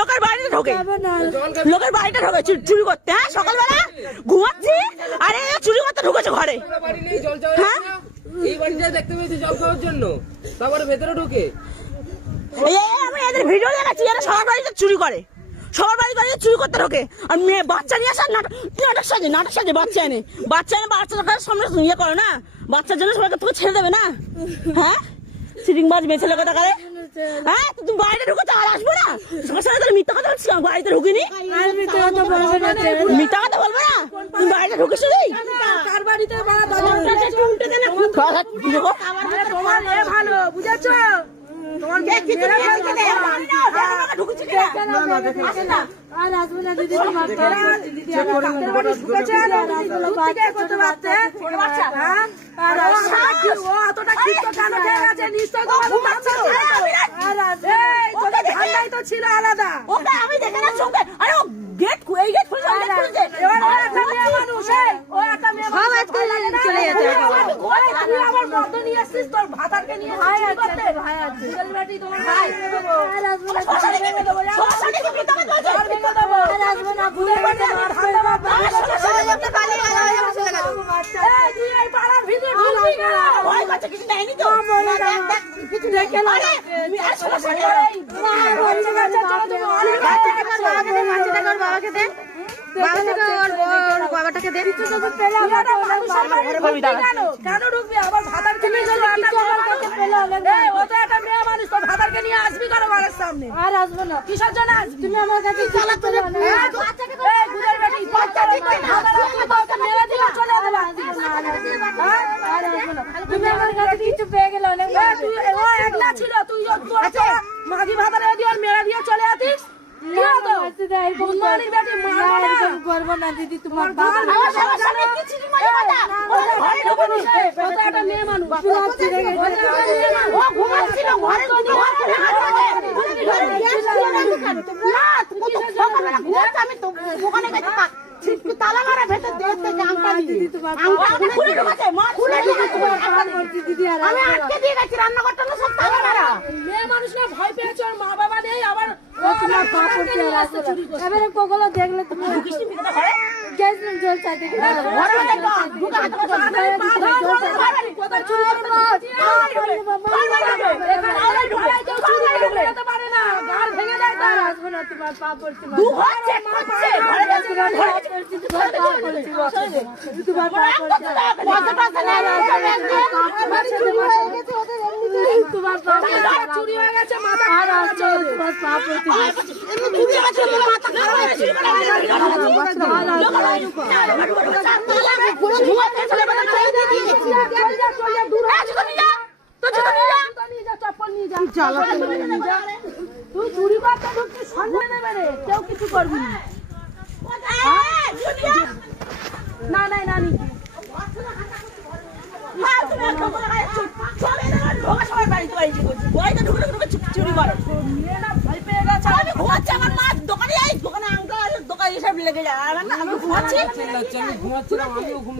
লোকের বাড়িতে ঢোকে লোকের বাড়িতে ঢোকে চুরি করতে। হ্যাঁ সকালবেলা ঘুমাচ্ছি আরে চুরি করতে ঢুকেছে ঘরে। হ্যাঁ এই বাড়িটা দেখতে পেয়েছি জল খাওয়ার জন্য, তারপরে ভেতরে ঢুকে আমি এদের ভিডিও দেখাচ্ছি, এরা সবার বাড়িতে চুরি করে, সবার বাড়িতে চুরি করতে ঢোকে। আর মেয়ে বাচ্চা নিয়ে আসা নাটক সাজে বাচ্চা এনে বাচ্চাদের সামনে ইয়ে করে না, বাচ্চার জন্য সবাইকে তোকে ছেড়ে দেবে না। হ্যাঁ সিটিংবাজ মেয়ে ছেলে কথা করে। হ্যাঁ তুমি বাড়িতে ঢুকেছো আর আসবো না, সবার সাথে মিথ্যা কথা বলছি, বাড়িতে ঢুকিনি মিথ্যা কথা বলবো না, তুমি বাড়িতে ঢুকেছ ভালো বুঝেছ তোমার আর আসবে না দিদি, ছিল আলাদা। আমি দেখে না চোখে আরে গেট এই গেট খুলে আমার মত নিয়ে আসছিস তোর ভাতারকে নিয়ে ভাই আছে ভাই আছে তোমার ভাই বাবাটাকে দে কেন ঢুকবি আবার ভাতার কিনে একটা মেয়ে মানুষ তোর ভাতারকে নিয়ে আসবি কেন বাড়ির সামনে? আর আসবো না কিসের জন্য আসবি? তুমি আমার কাছে তুমি আমার কাছে কিছু পেয়ে গেলে অনেক একলা ছিল তুই মাঝি ভাতারে দিয়ে মেয়েরা দিয়ে চলে আসিস করবো না দিদি তোমার মেয়ে মানুষ তালা মারা ভেতর আমি আটকে দিয়ে গেছি রান্নাঘরটা না সব তালা মারা। মেয়ে মানুষ না ভয় পেয়েছে, ওর মা বাবা নেই, আবার এবারে কোগুলো দেখলে তুমি গ্যাস জল চাইতে পারে না গাল ভেঙে দেয়, তার আসবো না তোমার পা পড়ছে চুরি হয়ে গেছে মাথা তুই চুরি করতে ঢুকছি সন্ধ্যা নেবে রে, কেউ কিছু করবি না না না চুরি করে ভয় পেয়ে গেছে। আমি ঘুমাচ্ছি, আমার মা দোকানে দোকানে এসব লেগে যায়, আমি ঘুমাচ্ছি ঘুমাচ্ছিলাম আমিও ঘুম